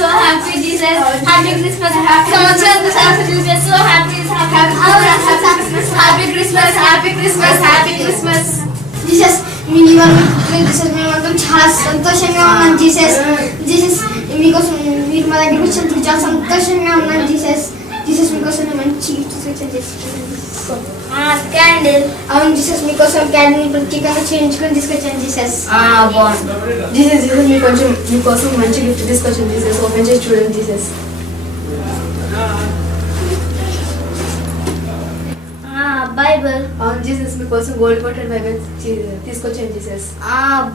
so happy Jesus. Happy Christmas. Happy Christmas. Happy Christmas. Happy Christmas. Jesus, Jesus, మేము చాలా సంతోషంగా ఉన్నాం Jesus. Jesus మీకోసం మీరు మా దగ్గరికి వచ్చినందుకు చాలా సంతోషంగా ఉన్నాం జీసస్. జీసస్ మీకోసం మంచి క్యాండిల్. అవును జీసస్ మీకోసం క్యాండిల్ ప్రత్యేకంగా చేయించుకొని తీసుకొచ్చాను జీసస్. బాగుంది జీసస్. జీసస్ మీకోసం మంచి గిఫ్ట్ తీసుకొచ్చాను జీసస్. ఓపెన్ చేసి చూడండి జీసస్. బైబిల్. అవును జీసస్ మీకోసం గోల్డ్ కోటెడ్ బైబిల్ తీసుకొచ్చాను జీసస్.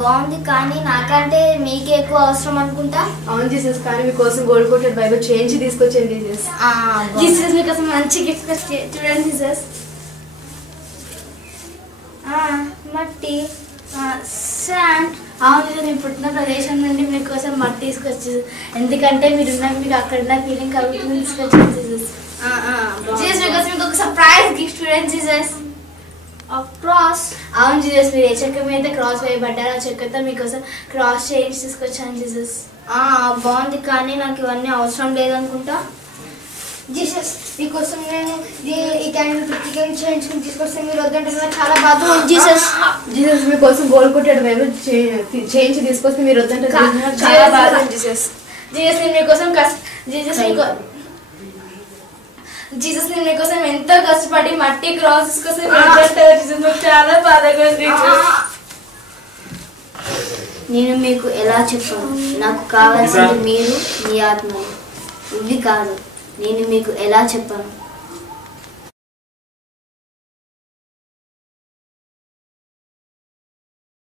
బాగుంది కానీ నాకంటే మీకే ఎక్కువ అవసరం అనుకుంటా. అవును జీసస్ కానీ మీకోసం గోల్డ్ కోటెడ్ బైబిల్ చేయించి తీసుకొచ్చాను జీసస్. జీసస్ మీకోసం మంచి గిఫ్ట్ చూడండి జీసస్. మట్టి శాండ్. అవును నేను పుట్టిన ప్రదేశం నుండి మీకోసం మట్టి తీసుకొచ్చి, ఎందుకంటే మీకు అక్కడ ఉన్న ఫీలింగ్ కలుగుతుంది తీసుకొచ్చాను జీసస్. జీసస్ మీకోసం మీకు ఒక సర్ప్రైజ్ గిఫ్ట్ చూడండి జీసస్. క్రాస్. అవును జీసస్ మీరు ఏ చెక్క మీద క్రాస్ వేయబడ్డారు ఆ చెక్కతో మీకోసం క్రాస్ చేయించి తీసుకొచ్చాను జీసస్. బాగుంది కానీ నాకు ఇవన్నీ అవసరం లేదనుకుంటా. జీసస్ మీకోసం నేను ఈ క్యాండిల్ ప్రత్యేకంగా చేయించుకుని తీసుకొస్తే మీరు వద్దంటే చాలా బాధ. జీసస్ జీసస్ మీకోసం గోల్డ్ కోటెడ్ బైబిల్ చేయించి తీసుకొస్తే మీరు వద్దంటే చాలా బాధ. జీసస్ జీసస్ నేను మీకోసం జీసస్ నేను మీకోసం ఎంతో కష్టపడి మట్టి క్రాసెస్ కోసం చాలా బాధగా ఉంది. నేను మీకు ఎలా చెప్పాను, నాకు కావాల్సింది మీరు మీ ఆత్మలు, ఇవి కాదు. నేను మీకు ఎలా చెప్పాను.